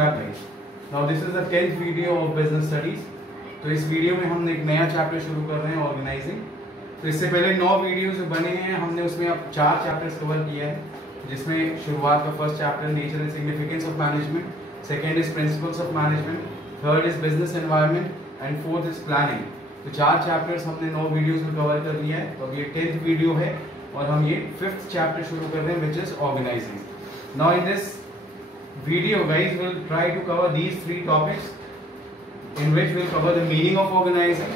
Now this is the 10th video of business studies। तो इस video में हम एक नया चैप्टर शुरू कर रहे हैं ऑर्गेनाइजिंग। तो इससे पहले 9 वीडियो जो बने हैं हमने उसमें अब 4 चैप्टर्स कवर किया है, जिसमें शुरुआत का first chapter nature and significance of management, second is principles of management, third is business environment and fourth is planning. तो 4 चैप्टर्स हमने 9 वीडियोस में कवर कर लिया है। तो अब ये 10th वीडियो है और हम ये 5th चैप्टर शुरू कर रहे हैं which is organizing. Now in this video guys will try to cover these 3 topics in which we'll cover the meaning of organizing,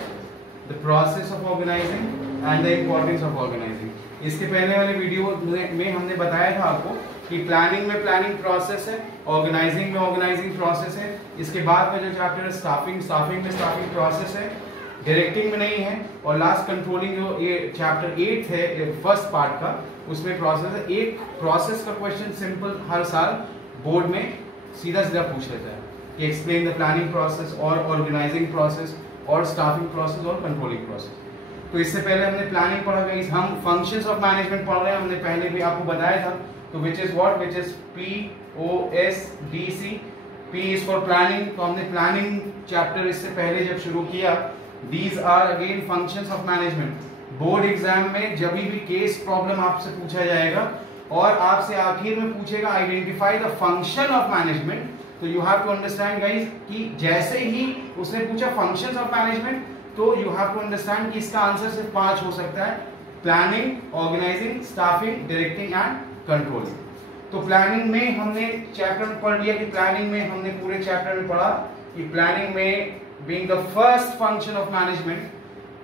the process of organizing and the importance of organizing। इसके पहले वाले video में हमने बताया था आपको कि planning में प्लानिंग प्रोसेस है, ऑर्गेनाइजिंग में ऑर्गेनाइजिंग प्रोसेस है। इसके बाद का जो चैप्टर है स्टाफिंग में स्टाफिंग प्रोसेस है, डायरेक्टिंग में नहीं है, और लास्ट कंट्रोलिंग जो ये चैप्टर 8 है फर्स्ट पार्ट का, उसमें प्रोसेस है। एक प्रोसेस का क्वेश्चन सिंपल हर साल बोर्ड में सीधा पूछ लेता है कि एक्सप्लेन द प्लानिंग प्रोसेस और ऑर्गेनाइजिंग प्रोसेस और स्टाफिंग प्रोसेस और कंट्रोलिंग प्रोसेस। तो इससे पहले हमने प्लानिंग पढ़ा गई, हम फंक्शंस ऑफ मैनेजमेंट पढ़ रहे हैं। हमने पहले भी आपको बताया था। तो which is what, which is POSDC। P is for planning. तो हमने प्लानिंग चैप्टर इससे पहले जब शुरू किया। These are again functions of management. Board exam में जब भी केस प्रॉब्लम आपसे पूछा जाएगा और आपसे आखिर में पूछेगा identify the function of management, तो you have to understand guys कि जैसे ही उसने पूछा फंक्शंस ऑफ मैनेजमेंट, तो यू हैव टू अंडरस्टैंड कि इसका आंसर सिर्फ 5 हो सकता है: planning, organizing, staffing, directing and controlling. तो प्लानिंग में हमने चैप्टर में पढ़ लिया कि प्लानिंग में हमने पूरे चैप्टर में पढ़ा कि प्लानिंग में being the first function of management,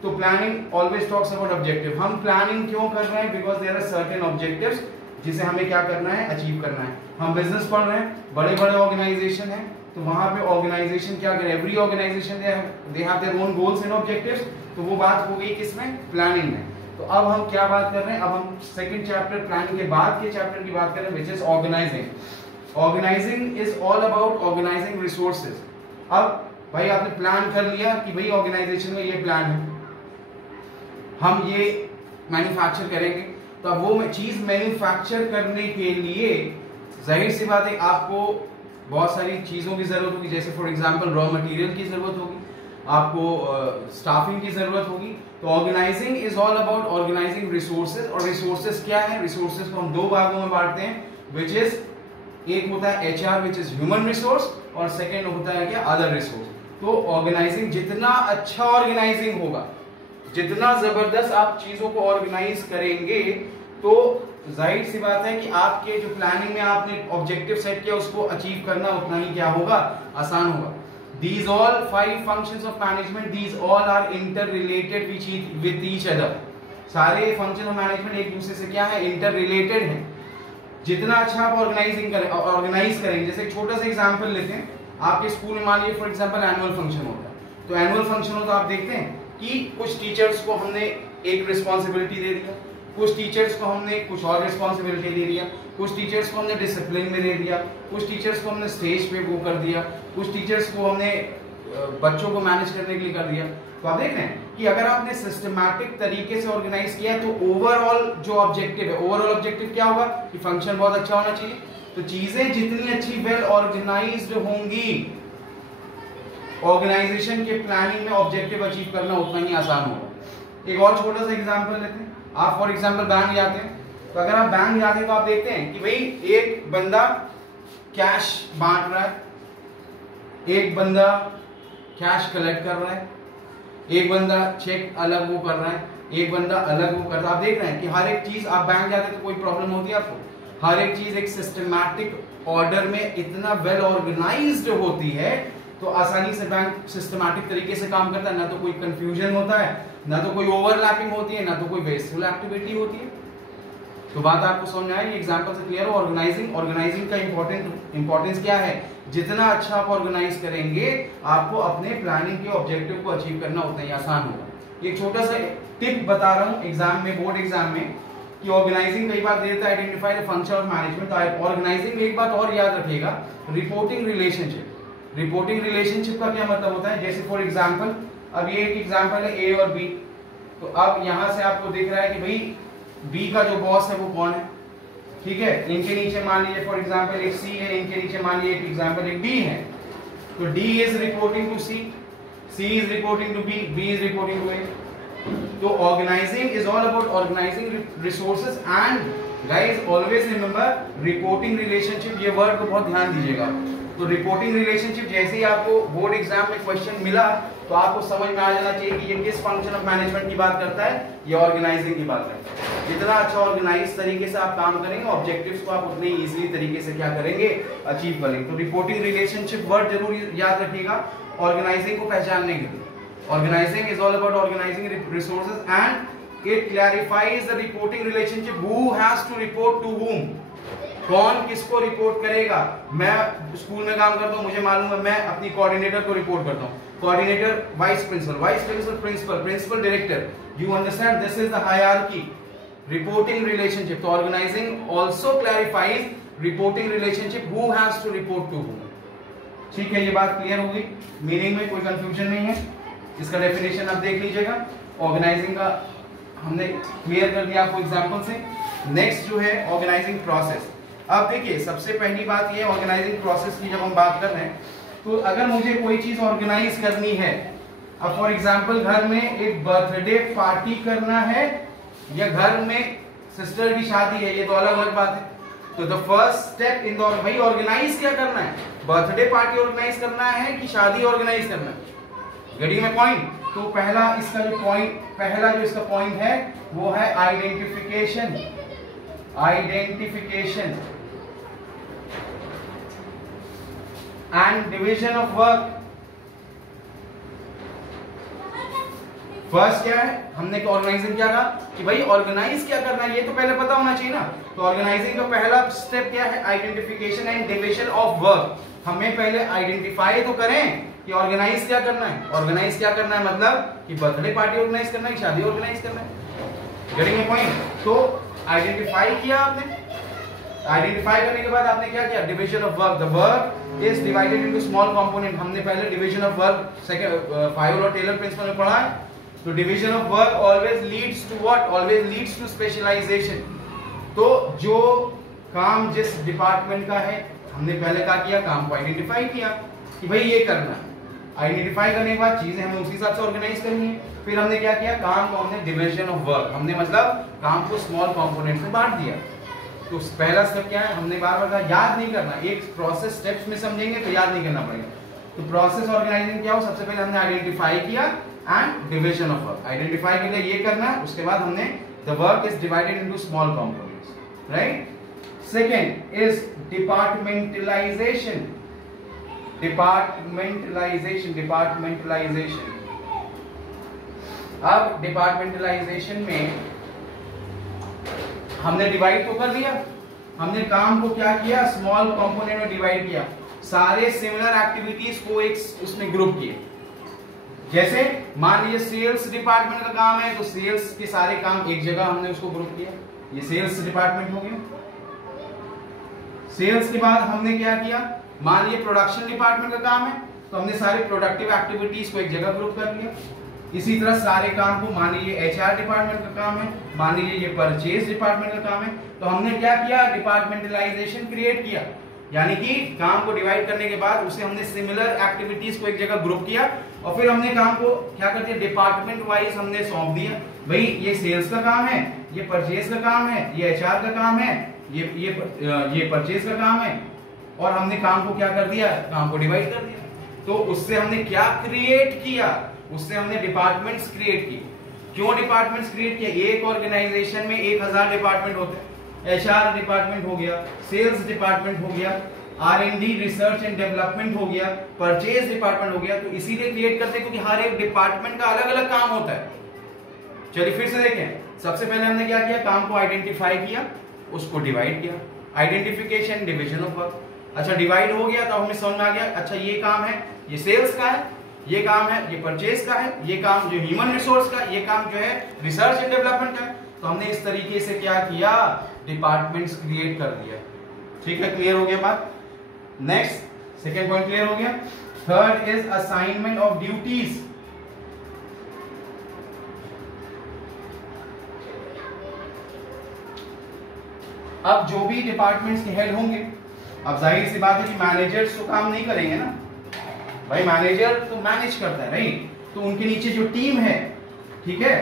तो planning always talks about objective. हम प्लानिंग क्यों कर रहे हैं? Because there are certain objectives जिसे हमें क्या करना है, अचीव करना है। हम बिजनेस पढ़ रहे हैं, बड़े बड़े ऑर्गेनाइजेशन है, तो वहां पे ऑर्गेनाइजेशन क्या करे, every organization they have their own goals and objectives. तो वो बात हो गई किसमें, प्लानिंग में। तो अब हम क्या बात कर रहे हैं, अब हम सेकंड चैप्टर प्लानिंग के बाद के चैप्टर की बात कर रहे हैं which is organizing. Organizing is all about organizing resources. अब भाई आपने प्लान कर लिया कि भाई ऑर्गेनाइजेशन में ये प्लान है, हम ये मैन्युफैक्चर करेंगे। तो अब वो चीज मैन्युफैक्चर करने के लिए जाहिर सी बात है आपको बहुत सारी चीजों की जरूरत होगी, जैसे फॉर एग्जांपल रॉ मटेरियल की जरूरत होगी, आपको स्टाफिंग की जरूरत होगी। तो organizing is all about organizing resources. और रिसोर्सेज क्या है? रिसोर्सेज को हम 2 भागों में बांटते हैं, विच इज एक होता है HR which is human resource, और सेकेंड होता है क्या, अदर रिसोर्स। तो ऑर्गेनाइजिंग जितना अच्छा ऑर्गेनाइजिंग होगा, जितना जबरदस्त आप चीजों को ऑर्गेनाइज करेंगे, तो जाहिर सी बात है कि आपके जो प्लानिंग में आपने ऑब्जेक्टिव सेट किया उसको अचीव करना उतना ही क्या होगा, आसान होगा। These all 5 functions of management, these all are interrelated with each other। सारे फंक्शन ऑफ मैनेजमेंट एक दूसरे से क्या है, इंटर रिलेटेड है। जितना अच्छा आप ऑर्गेनाइज करेंगे, जैसे एक छोटा सा एग्जाम्पल लेते हैं, आपके स्कूल में मान लीजिए फॉर एग्जाम्पल एनुअल फंक्शन होता है। तो एनुअल फंक्शन हो तो आप देखते हैं कि कुछ टीचर्स को हमने एक रिस्पॉन्सिबिलिटी दे दिया, कुछ टीचर्स को हमने कुछ और रिस्पॉन्सिबिलिटी दे दिया, कुछ टीचर्स को हमने डिसिप्लिन में दे दिया, कुछ टीचर्स को हमने स्टेज पे वो कर दिया, कुछ टीचर्स को हमने बच्चों को मैनेज करने के लिए कर दिया। तो आप देख रहे हैं कि अगर आपने सिस्टमैटिक तरीके से ऑर्गेनाइज किया तो ओवरऑल जो ऑब्जेक्टिव है, ओवरऑल ऑब्जेक्टिव क्या होगा कि फंक्शन बहुत अच्छा होना चाहिए। तो चीजें जितनी अच्छी वेल ऑर्गेनाइज्ड होंगी, ऑर्गेनाइजेशन के प्लानिंग में ऑब्जेक्टिव अचीव करना उतना ही आसान होगा। एक और छोटा सा एग्जांपल लेते हैं। आप फॉर एग्जांपल बैंक जाते हैं, तो अगर आप बैंक जाते हैं तो आप देखते हैं कि भाई एक बंदा कैश बांट रहा है, एक बंदा कैश कलेक्ट कर रहा है, एक बंदा चेक अलग वो कर रहा है, एक बंदा अलग वो कर रहा है। आप देख रहे हैं कि हर एक चीज, आप बैंक जाते हैं तो कोई प्रॉब्लम होती है आपको, हर एक चीज एक सिस्टमैटिक ऑर्डर में इतना वेल ऑर्गेनाइज्ड होती है, तो आसानी से बैंक सिस्टमैटिक तरीके से काम करता है, ना तो कोई कंफ्यूजन होता है, ना तो कोई ओवरलैपिंग होती है, ना तो कोई वेस्टफुल एक्टिविटी होती है। तो बात आपको समझ में आई, एग्जांपल से क्लियर हो। ऑर्गेनाइजिंग का इंपॉर्टेंस क्या है, जितना अच्छा आप ऑर्गेनाइज करेंगे आपको अपने प्लानिंग के ऑब्जेक्टिव को अचीव करना उतना ही आसान होगा। एक छोटा सा टिप बता रहा हूँ एग्जाम में, बोर्ड एग्जाम में, कि ऑर्गेनाइजिंग कई बार देता है identify the function of management. Organizing में एक बात और याद रखिएगा, रिपोर्टिंग रिलेशनशिप। रिपोर्टिंग रिलेशनशिप का क्या मतलब होता है, जैसे फॉर एग्जांपल अब ये एक एग्जांपल है A और B। तो अब यहां से आपको दिख रहा है कि भाई B का जो बॉस है वो कौन है, ठीक है, इनके नीचे मान लीजिए फॉर एग्जांपल एक सी है, इनके नीचे मान लीजिए एक एग्जांपल एक डी है, तो D is reporting to C, C is reporting to B, B is reporting to A. तो organizing is all about organizing resources and guys always remember reporting relationship, ये वर्ड को बहुत ध्यान दीजिएगा। तो रिपोर्टिंग रिलेशनशिप जैसे ही आपको बोर्ड एग्जाम में क्वेश्चन मिला तो आपको समझ में आ जाना चाहिए कि ये किस फंक्शन ऑफ मैनेजमेंट की बात करता है, ये ऑर्गेनाइजिंग की बात करता है। जितना अच्छा ऑर्गेनाइज तरीके से आप काम करेंगे, ऑब्जेक्टिव्स को आप उतने इजीली तरीके से क्या करेंगे, अचीव करेंगे। तो रिपोर्टिंग रिलेशनशिप वर्ड जरूर याद रखिएगा ऑर्गेनाइजिंग को पहचानने के लिए। Organizing is all about organizing resources and it clarifies the reporting relationship, who has to report to whom, कौन किसको रिपोर्ट करेगा। मैं स्कूल में काम करता हूँ, मुझे मालूम है मैं अपनी कोऑर्डिनेटर को रिपोर्ट करता हूँ, coordinator vice principal, vice principal principal, principal director. You understand, this is the hierarchy, reporting relationship. तो organizing also clarifies reporting relationship, who has to report to whom। ठीक है, ये बात क्लियर होगी, मीनिंग में कोई कंफ्यूजन नहीं है। इसका डेफिनेशन आप देख लीजिएगा, ऑर्गेनाइजिंग का हमने क्लियर कर दिया आपको एग्जांपल से। नेक्स्ट जो है ऑर्गेनाइजिंग प्रोसेस। अब देखिए सबसे पहली बात ये ऑर्गेनाइजिंग प्रोसेस की जब हम बात कर रहे हैं, तो अगर मुझे कोई चीज ऑर्गेनाइज करनी है, अब फॉर एग्जांपल घर में एक बर्थडे पार्टी करना है या घर में सिस्टर की शादी है, ये तो अलग अलग बात है। तो the first step in the, भाई ऑर्गेनाइज क्या करना है, बर्थडे पार्टी ऑर्गेनाइज करना है कि शादी ऑर्गेनाइज करना है, गेटिंग माय पॉइंट। तो पहला इसका जो पॉइंट, पहला जो इसका पॉइंट है वो है identification, identification and division of work. First क्या है, हमने ऑर्गेनाइजिंग क्या कहा कि भाई ऑर्गेनाइज क्या करना है, ये तो पहले पता होना चाहिए ना। तो ऑर्गेनाइजिंग का पहला स्टेप क्या है, identification and division of work. हमें पहले आइडेंटिफाई तो करें कि ऑर्गेनाइज क्या करना है। ऑर्गेनाइज क्या करना है मतलब कि बर्थडे पार्टी ऑर्गेनाइज करना है, शादी ऑर्गेनाइज करना है, गेटिंग माय पॉइंट। तो आइडेंटिफाई किया आपने, आइडेंटिफाई करने के बाद आपने क्या किया, division of work. The work is divided into small component. हमने पहले division of work second Fayol और टेलर प्रिंसिपल में पढ़ा है। तो division of work always leads to what, always leads to specialization. तो जो काम जिस डिपार्टमेंट का है, हमने पहले क्या किया, काम को आइडेंटिफाई किया कि भाई ये करना है। आइडेंटिफाई करने के बाद चीजें हमें उसी हिसाब से ऑर्गेनाइज करनी है। फिर हमने क्या किया, काम को हमने डिवीजन ऑफ वर्क, हमने मतलब काम को स्मॉल कंपोनेंट में बांट दिया। तो पहला स्टेप क्या है, हमने बार बार कहा याद नहीं करना, एक प्रोसेस स्टेप्स में समझेंगे तो याद नहीं करना पड़ेगा। तो प्रोसेस ऑर्गेनाइजिंग क्या हो, सबसे पहले हमने आइडेंटिफाई किया and division of work. Identify के लिए ये करना है, उसके बाद हमने the work is divided into small components, right. Second is departmentalisation, departmentalisation, departmentalisation. अब डिपार्टमेंटलाइजेशन में हमने डिवाइड तो कर दिया, हमने काम को क्या किया, स्मॉल कंपोनेंट में डिवाइड किया, सारे सिमिलर एक्टिविटीज को एक उसमें ग्रुप किए। जैसे मान लीजिए सेल्स डिपार्टमेंट का काम है, तो सेल्स के सारे काम एक जगह हमने उसको ग्रुप किया, ये सेल्स डिपार्टमेंट हो गया। सेल्स के बाद हमने क्या किया, मान लीजिए प्रोडक्शन डिपार्टमेंट का काम है, तो हमने सारे प्रोडक्टिव एक्टिविटीज को एक जगह ग्रुप कर लिया। इसी तरह सारे काम को, मान लीजिए एचआर डिपार्टमेंट का काम है, मान लीजिए ये परचेज डिपार्टमेंट का काम है, तो हमने क्या किया, डिपार्टमेंटलाइजेशन क्रिएट किया। यानी कि काम को डिवाइड करने के बाद उसे हमने सिमिलर एक्टिविटीज को एक जगह ग्रुप किया और फिर हमने काम को क्या कर दिया, डिपार्टमेंट वाइज हमने सौंप दिया। भाई ये सेल्स का काम है, ये परचेज का काम है, ये एचआर का काम है, ये परचेज का काम है, और हमने काम को क्या कर दिया, काम को डिवाइड कर दिया। तो उससे हमने क्या क्रिएट किया, उससे हमने डिपार्टमेंट्स क्रिएट किए। क्यों डिपार्टमेंट्स क्रिएट किया, एक ऑर्गेनाइजेशन में 1000 डिपार्टमेंट होते हैं। एचआर डिपार्टमेंट हो गया, सेल्स डिपार्टमेंट हो गया, R&D रिसर्च एंड डेवलपमेंट हो गया, परचेज डिपार्टमेंट हो गया। तो इसीलिए क्रिएट करते हैं क्योंकि हर एक डिपार्टमेंट का अलग अलग काम होता है। चलिए फिर से देखें, सबसे पहले हमने क्या किया, काम को आइडेंटिफाई किया, उसको डिवाइड किया, आइडेंटिफिकेशन डिवीजन ऑफ वर्क। अच्छा डिवाइड हो गया तो हमें समझ में आ गया, अच्छा ये काम है, ये सेल्स का है, ये काम है, ये परचेज का है, ये काम जो ह्यूमन रिसोर्स का, ये काम जो है रिसर्च एंड डेवलपमेंट का है। तो हमने इस तरीके से क्या किया, डिपार्टमेंट्स क्रिएट कर दिया। ठीक है, क्लियर हो गया बात। नेक्स्ट सेकेंड पॉइंट क्लियर हो गया। Third is assignment of duties. अब जो भी डिपार्टमेंट्स के हेड होंगे, अब जाहिर सी बात है कि मैनेजर्स तो काम नहीं करेंगे ना भाई, मैनेजर तो मैनेज करता है राइट, तो उनके नीचे जो टीम है, ठीक है,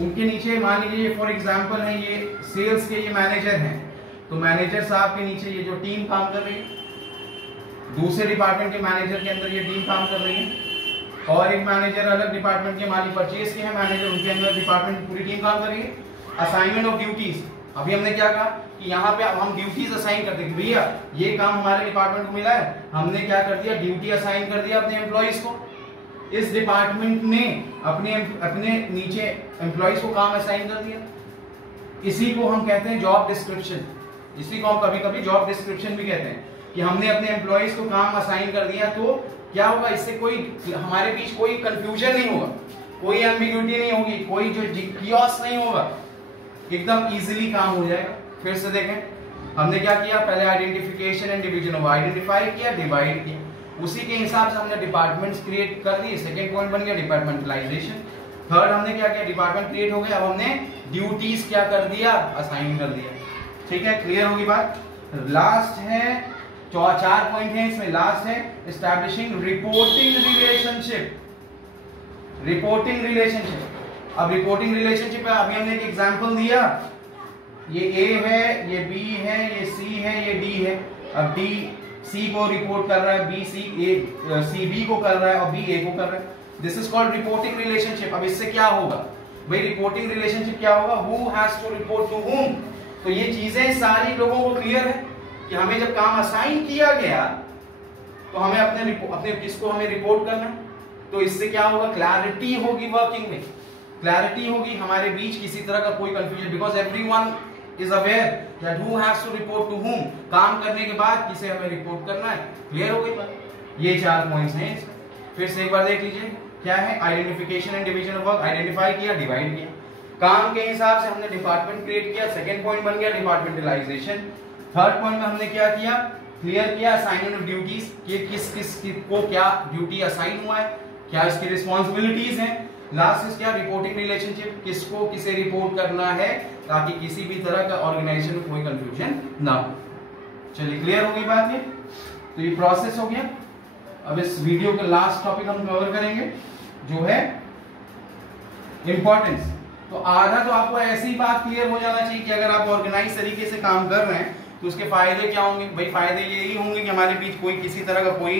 उनके नीचे मान लीजिए फॉर एग्जांपल है ये सेल्स के ये मैनेजर हैं, तो मैनेजर साहब के नीचे ये जो टीम काम कर रही है, दूसरे डिपार्टमेंट के मैनेजर के अंदर ये टीम काम कर रही है, और एक मैनेजर अलग डिपार्टमेंट के माली परचेज के हैं मैनेजर, उनके अंदर डिपार्टमेंट पूरी टीम काम कर रही है। असाइनमेंट ऑफ ड्यूटीज, अभी हमने क्या कहा कि यहाँ पे हम ड्यूटीज असाइन करते हैं, भैया ये काम हमारे डिपार्टमेंट को मिला है, हमने क्या कर दिया, ड्यूटी असाइन कर दिया अपने एम्प्लॉइज को। इस डिपार्टमेंट ने अपने नीचे एम्प्लॉइज को काम असाइन कर दिया, इसी को हम कहते हैं जॉब डिस्क्रिप्शन, इसी को हम कभी कभी जॉब डिस्क्रिप्शन भी कहते हैं, कि हमने अपने एम्प्लॉइज को काम असाइन कर दिया। तो क्या होगा, इससे कोई हमारे बीच कोई कंफ्यूजन नहीं होगा, कोई एम्बिग्यूटी नहीं होगी, कोई जो कियोस नहीं होगा, एकदम इजीली काम हो जाएगा। फिर से देखें हमने क्या किया, पहले identification and division of, identify किया, डिवाइड किया, उसी के हिसाब से हमने डिपार्टमेंट्स क्रिएट कर दिए। सेकंड पॉइंट बन गया डिपार्टमेंटलाइजेशन। थर्ड हमने क्या किया, डिपार्टमेंट क्रिएट हो गया, अब हमने ड्यूटीज क्या कर दिया, असाइन कर दिया। ठीक है, क्लियर होगी बात। लास्ट है, 4 पॉइंट है इसमें, लास्ट है establishing reporting relationship. Reporting relationship, अब रिपोर्टिंग रिलेशनशिप है, अभी हमने एक एग्जांपल दिया, ये ए है, ये बी है, ये सी है, ये डी है। अब डी सी को रिपोर्ट कर रहा है, बी सी बी को कर रहा है और बी ए को कर रहा है। This is called reporting relationship. अब इससे क्या होगा भाई, रिपोर्टिंग रिलेशनशिप क्या होगा, who has to report to whom. तो ये चीजें सारी लोगों को क्लियर है कि हमें जब काम असाइन किया गया तो हमें अपने किसको हमें रिपोर्ट करना है। तो इससे क्या होगा, क्लैरिटी होगी वर्किंग में, क्लैरिटी होगी, हमारे बीच किसी तरह का कोई confusion, because everyone is aware that who has to report to whom. काम करने के बाद किसे हमें रिपोर्ट करना है, क्लियर हो गई बात। ये 4 पॉइंट्स हैं इसमें। फिर से एक बार देख लीजिए, क्या है, identification and division of work, identify किया, डिवाइड किया, काम के हिसाब से हमने डिपार्टमेंट क्रिएट किया। सेकंड पॉइंट बन गया डिपार्टमेंटलाइजेशन। थर्ड पॉइंट में हमने क्या किया, क्लियर किया असाइनमेंट ऑफ ड्यूटीज, कि किस को क्या ड्यूटी असाइन हुआ है, क्या इसकी रिस्पॉन्सिबिलिटीज हैं। लास्ट इज क्या, रिपोर्टिंग रिलेशनशिप, किसको किसे रिपोर्ट करना है, ताकि किसी भी तरह का ऑर्गेनाइजेशन में कोई कंफ्यूजन ना हो। चलिए क्लियर हो गई बात ये, तो ये प्रोसेस हो गया। अब इस वीडियो का लास्ट टॉपिक हम कवर करेंगे जो है इंपॉर्टेंस। तो आधा तो आपको ऐसी बात क्लियर हो जाना चाहिए कि अगर आप ऑर्गेनाइज तरीके से काम कर रहे हैं तो उसके फायदे क्या होंगे भाई, फायदे यही होंगे कि हमारे बीच कोई किसी तरह का कोई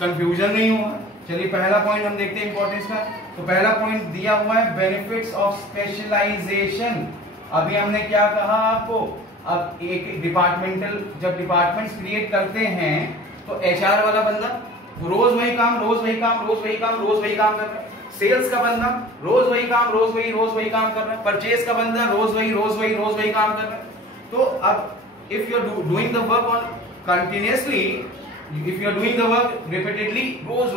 कंफ्यूजन नहीं होगा। चलिए पहला पॉइंट हम देखते हैं इंपॉर्टेंस का। तो पहला पॉइंट दिया हुआ है बेनिफिट्स ऑफ स्पेशलाइजेशन। अभी हमने क्या कहा आपको, अब एक डिपार्टमेंटल, जब डिपार्टमेंट्स क्रिएट करते हैं तो एचआर वाला बंदा रोज वही काम, रोज वही काम, रोज वही काम, रोज वही काम कर रहा है। सेल्स का बंदा रोज वही काम, रोज वही काम कर रहा है। परचेज का बंदा रोज वही काम कर रहा है। तो अब if you are doing the work on continuously, if you are doing the work repeatedly, रोज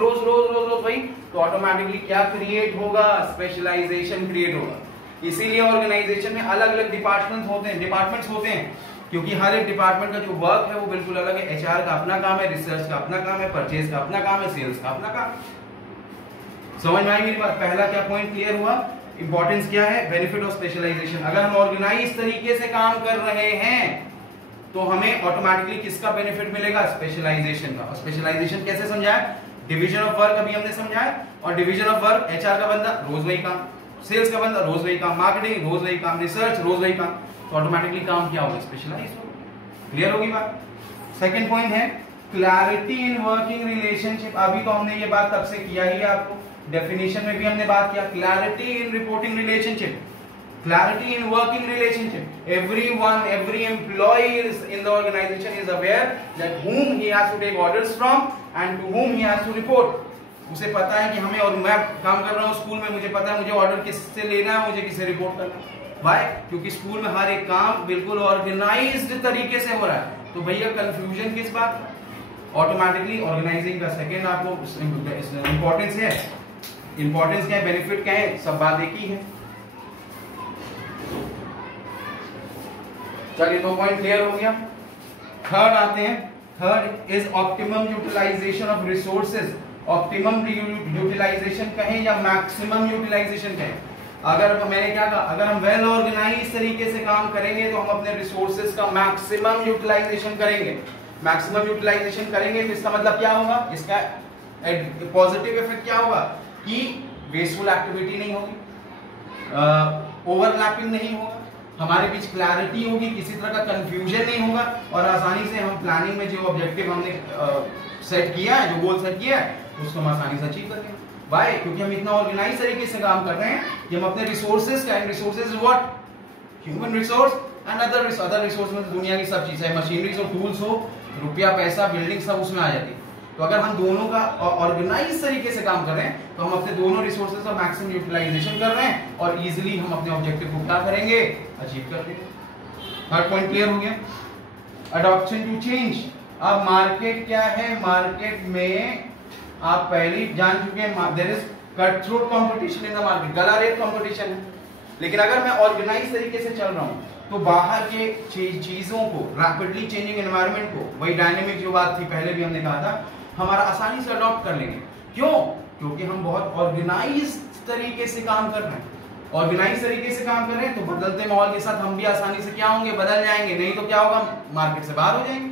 वही, तो ऑटोमेटिकली क्या क्रिएट होगा, स्पेशलाइजेशन क्रिएट होगा। इसीलिए ऑर्गेनाइजेशन में अलग अलग डिपार्टमेंट्स होते हैं, क्योंकि हर एक डिपार्टमेंट का जो वर्क है वो बिल्कुल अलग है। एचआर का अपना काम है, रिसर्च का अपना काम है, परचेज का अपना काम है, सेल्स का अपना काम। समझ में आई मेरी बात। पहला क्या पॉइंट क्लियर हुआ, इंपॉर्टेंस क्या है, बेनिफिट ऑफ स्पेशलाइजेशन। अगर हम ऑर्गेनाइज तरीके से काम कर रहे हैं तो हमें ऑटोमेटिकली किसका बेनिफिट मिलेगा, स्पेशलाइजेशन का। और स्पेशलाइजेशन कैसे समझाया, डिवीजन ऑफ वर्क अभी हमने समझाया, और डिवीजन ऑफ वर्क एचआर का बंदा रोज वही काम, सेल्स का बंदा रोज वही काम, मार्केटिंग रोज वही काम, रिसर्च रोज वही काम, तो ऑटोमेटिकली काम क्या होगा, स्पेशलाइज होगा। क्लियर होगी बात। सेकंड पॉइंट है क्लैरिटी इन वर्किंग रिलेशनशिप। अभी तो हमने ये बात तब से किया ही है, आपको डेफिनेशन में भी हमने बात किया, clarity in reporting relationship, clarity in working relationship. Every employee in the organization is aware that whom he has to take orders from and to whom he has to report. उसे पता है कि हमें, और मैं काम कर रहा हूँ स्कूल में, मुझे पता है मुझे ऑर्डर किससे लेना है, मुझे किससे रिपोर्ट करना है। Why? क्योंकि स्कूल में हर एक काम बिल्कुल ऑर्गेनाइज्ड तरीके से हो रहा है। तो भैया कंफ्यूजन किस बात का, ऑटोमेटिकली ऑर्गेनाइजिंग का सेकेंड आपको इंपॉर्टेंस है। इंपॉर्टेंस क्या है, बेनिफिट क्या है, सब बात एक ही है। चलिए 2 पॉइंट क्लियर हो गया। थर्ड आते हैं, third is optimum utilization of resources. Optimum utilization कहें या मैक्सिमम यूटिलाइजेशन कहें, अगर मैंने क्या कहा, अगर हम वेल ऑर्गेनाइज तरीके से काम करेंगे तो हम अपने रिसोर्सेज का मैक्सिमम यूटिलाइजेशन करेंगे। मैक्सिमम यूटिलाइजेशन करेंगे तो इसका मतलब क्या होगा, इसका पॉजिटिव इफेक्ट क्या होगा कि वेस्टफुल एक्टिविटी नहीं होगी, ओवरलैपिंग नहीं होगा, हमारे बीच क्लैरिटी होगी, किसी तरह का कंफ्यूजन नहीं होगा और आसानी से हम प्लानिंग में जो ऑब्जेक्टिव हमने सेट किया है, जो गोल सेट किया है, उसको हम आसानी से अचीव कर लेंगे। वाई? क्योंकि हम इतना ऑर्गेनाइज तरीके से काम कर रहे हैं कि हम अपने रिसोर्सेज का, resources what, human resource and other resource में दुनिया की सब चीजें, मशीनरीज हो, टूल्स हो, रुपया पैसा बिल्डिंग सब उसमें आ जाती है। तो अगर हम दोनों का ऑर्गेनाइज तरीके से काम कर रहे हैं तो हम अपने दोनों रिसोर्सेज का मैक्सिमम यूटिलाइजेशन कर रहे हैं और इजीली हम अपने ऑब्जेक्टिव को क्या करेंगे, अचीव कर लेंगे। थर्ड पॉइंट क्लियर हो गया। Adoption to change. अब मार्केट क्या है, मार्केट में आप पहले ही जान चुके हैं, there is cut throat competition in the market, गला रेत कंपटीशन है। लेकिन अगर मैं ऑर्गेनाइज तरीके से चल रहा हूं तो बाहर के चीजों को, रैपिडली चेंजिंग एनवायरनमेंट को, वही डायनेमिक जो बात थी पहले भी हमने कहा था, हमारा आसानी से अडॉप्ट कर लेंगे। क्यों? क्योंकि हम बहुत ऑर्गेनाइज तरीके से काम कर रहे हैं। ऑर्गेनाइज तरीके से काम कर रहे हैं तो बदलते माहौल के साथ हम भी आसानी से क्या होंगे, बदल जाएंगे। नहीं तो क्या होगा, मार्केट से बाहर हो जाएंगे।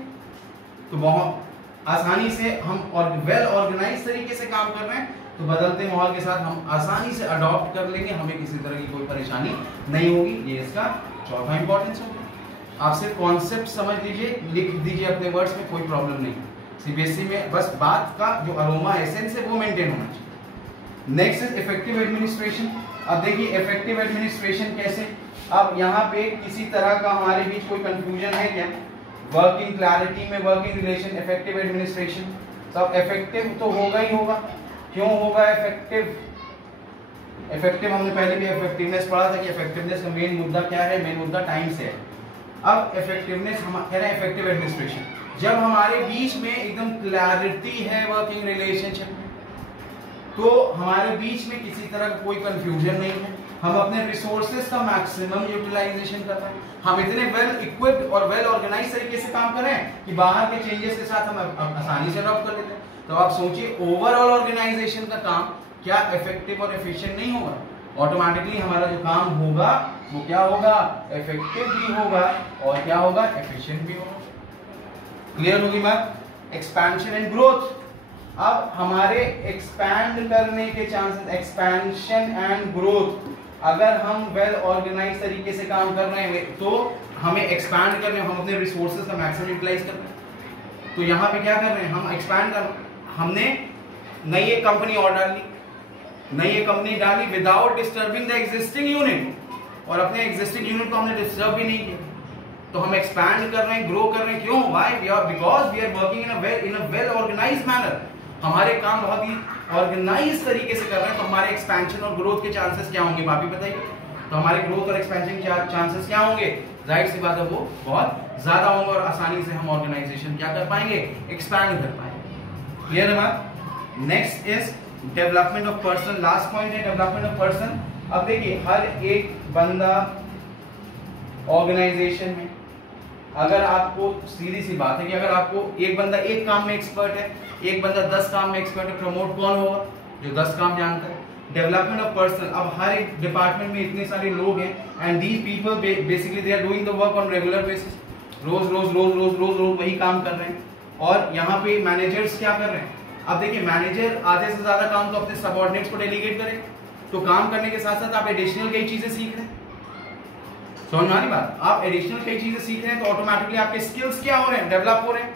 तो बहुत आसानी से हम और वेल ऑर्गेनाइज तरीके से काम कर रहे हैं तो बदलते माहौल के साथ हम आसानी से अडॉप्ट कर लेंगे, हमें किसी तरह की कोई परेशानी नहीं होगी। ये इसका चौथा इंपॉर्टेंस होगा। आप सिर्फ कॉन्सेप्ट समझ लीजिए, लिख दीजिए अपने वर्ड्स में, कोई प्रॉब्लम नहीं। सीबीएसई में बस बात का जो अरोमा एसेंस है वो मेंटेन होना चाहिए। Next is effective administration. अब देखिए इफेक्टिव एडमिनिस्ट्रेशन कैसे, अब यहाँ पे किसी तरह का हमारे बीच कोई कंफ्यूजन है क्या? वर्किंग क्लैरिटी में वर्किंग रिलेशन, इफेक्टिव एडमिनिस्ट्रेशन, सब इफेक्टिव तो होगा ही होगा। क्यों होगा इफेक्टिव? इफेक्टिव हमने पहले भी इफेक्टिवनेस पढ़ा था कि इफेक्टिवनेस का मेन मुद्दा क्या है, मेन मुद्दा टाइम से है। अब इफेक्टिवनेस हम कह रहे हैं इफेक्टिव एडमिनिस्ट्रेशन, जब हमारे बीच में एकदम क्लैरिटी है वर्किंग रिलेशनशिप में, तो हमारे बीच में किसी तरह का कोई कंफ्यूजन नहीं है, हम अपने रिसोर्सेज का मैक्सिमम यूटिलाइजेशन कर रहे हैं, हम इतने वेल इक्विप्ड और वेल ऑर्गेनाइज तरीके से काम कर रहे हैं कि बाहर के चेंजेस के साथ हम आसानी से अडॉप्ट कर लेते हैं। तो आप सोचिए ओवरऑल ऑर्गेनाइजेशन का काम क्या इफेक्टिव और एफिशिएंट नहीं होगा? ऑटोमेटिकली हमारा जो काम होगा वो क्या होगा, इफेक्टिव भी होगा और क्या होगा, एफिशिएंट भी होगा। क्लियर होगी बात? Expansion and growth. अब हमारे एक्सपैंड करने के चांसेस, एक्सपेंशन एंड ग्रोथ, अगर हम वेल ऑर्गेनाइज तरीके से काम कर रहे हैं तो हमें एक्सपैंड कर रहे हैं, हम अपने रिसोर्सेज का मैक्सिमम यूटिलाइज कर रहे हैं। तो यहाँ पे क्या कर रहे हैं, हम एक्सपैंड कर रहे हैं। हमने नई एक कंपनी और डाली, नई एक कंपनी डाली without disturbing the existing unit, और अपने एग्जिस्टिंग यूनिट को हमने डिस्टर्ब भी नहीं किया। तो हम एक्सपैंड कर रहे हैं, ग्रो कर रहे हैं। क्यों? Why? Because we are working in a well organized manner. हमारे काम बहुत ही ऑर्गेनाइज तरीके से कर रहे हैं, तो हमारे एक्सपेंशन और ग्रोथ के चांसेस क्या होंगे, आप ही बताइए। तो हमारे ग्रोथ और एक्सपेंशन के चांसेस क्या होंगे? जाहिर सी बात है वो बहुत ज्यादा होंगे और आसानी से हम ऑर्गेनाइजेशन क्या कर पाएंगे, एक्सपैंड कर पाएंगे। क्लियर है बात? Next is development of person. Last point है डेवलपमेंट ऑफ पर्सन। अब देखिए हर एक बंदा ऑर्गेनाइजेशन में, अगर आपको सीधी सी बात है कि अगर आपको एक बंदा एक काम में एक्सपर्ट है, एक बंदा 10 काम में एक्सपर्ट है, प्रमोट कौन होगा? जो 10 काम जानता है। डेवलपमेंट ऑफ पर्सन, अब हर एक डिपार्टमेंट में इतने सारे लोग हैं and these people basically they are doing the work on regular basis, रोज रोज रोज रोज रोज रोज वही काम कर रहे हैं। और यहाँ पे मैनेजर्स क्या कर रहे हैं? अब देखिए मैनेजर आधे से ज्यादा काम तो अपने सबऑर्डिनेट्स को डेलीगेट करे, तो काम करने के साथ साथ आप एडिशनल कई चीजें सीख रहे हैं। समझ में आ रही बात? आप एडिशनल कई चीजें सीख रहे हैं तो ऑटोमेटिकली आपके स्किल्स क्या हो रहे हैं, डेवलप हो रहे हैं,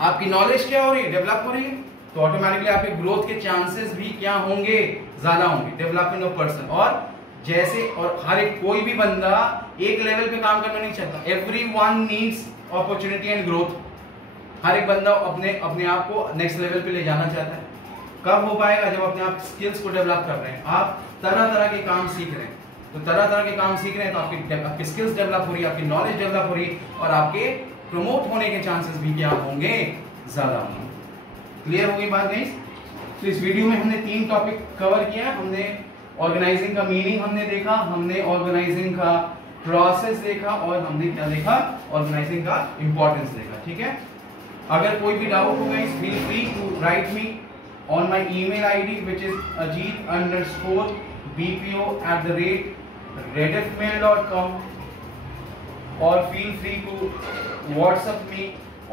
आपकी नॉलेज क्या हो रही है, डेवलप हो रही है। तो ऑटोमेटिकली आपके ग्रोथ के चांसेस भी क्या होंगे, ज्यादा होंगे। डेवलपमेंट ऑफ पर्सन, और जैसे और हर एक कोई भी बंदा एक लेवल पे काम करना नहीं चाहता। Everyone needs opportunity and growth. हर एक बंदा अपने आप को नेक्स्ट लेवल पे ले जाना चाहता है। कब हो पाएगा? जब अपने आप स्किल्स को डेवलप कर रहे हैं, आप तरह तरह के काम सीख रहे हैं। तो तरह तरह के काम सीख रहे हैं तो आपकी स्किल्स डेवलप हो रही है, आपकी नॉलेज डेवलप हो रही है और आपके प्रमोट होने के चांसेस भी क्या होंगे, ज्यादा होंगे। क्लियर होगी बात नहीं? तो इस वीडियो में हमने 3 टॉपिक कवर किया। हमने ऑर्गेनाइजिंग का मीनिंग हमने देखा, हमने ऑर्गेनाइजिंग का प्रोसेस देखा और हमने क्या देखा, ऑर्गेनाइजिंग का इंपॉर्टेंस देखा। ठीक है, अगर कोई भी डाउट हो guys feel free to write me on my email ID which is ajit_, bpo@redifmail.com, or feel free to WhatsApp me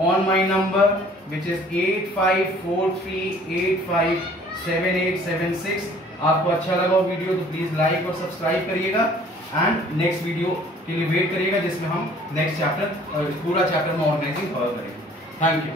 on my number which is 8543857876. आपको अच्छा लगा वो वीडियो तो प्लीज लाइक और सब्सक्राइब करिएगा, एंड नेक्स्ट वीडियो के लिए wait करिएगा जिसमें हम नेक्स्ट चैप्टर पूरा चैप्टर में ऑर्गेनाइजिंग कवर करेंगे। Thank you.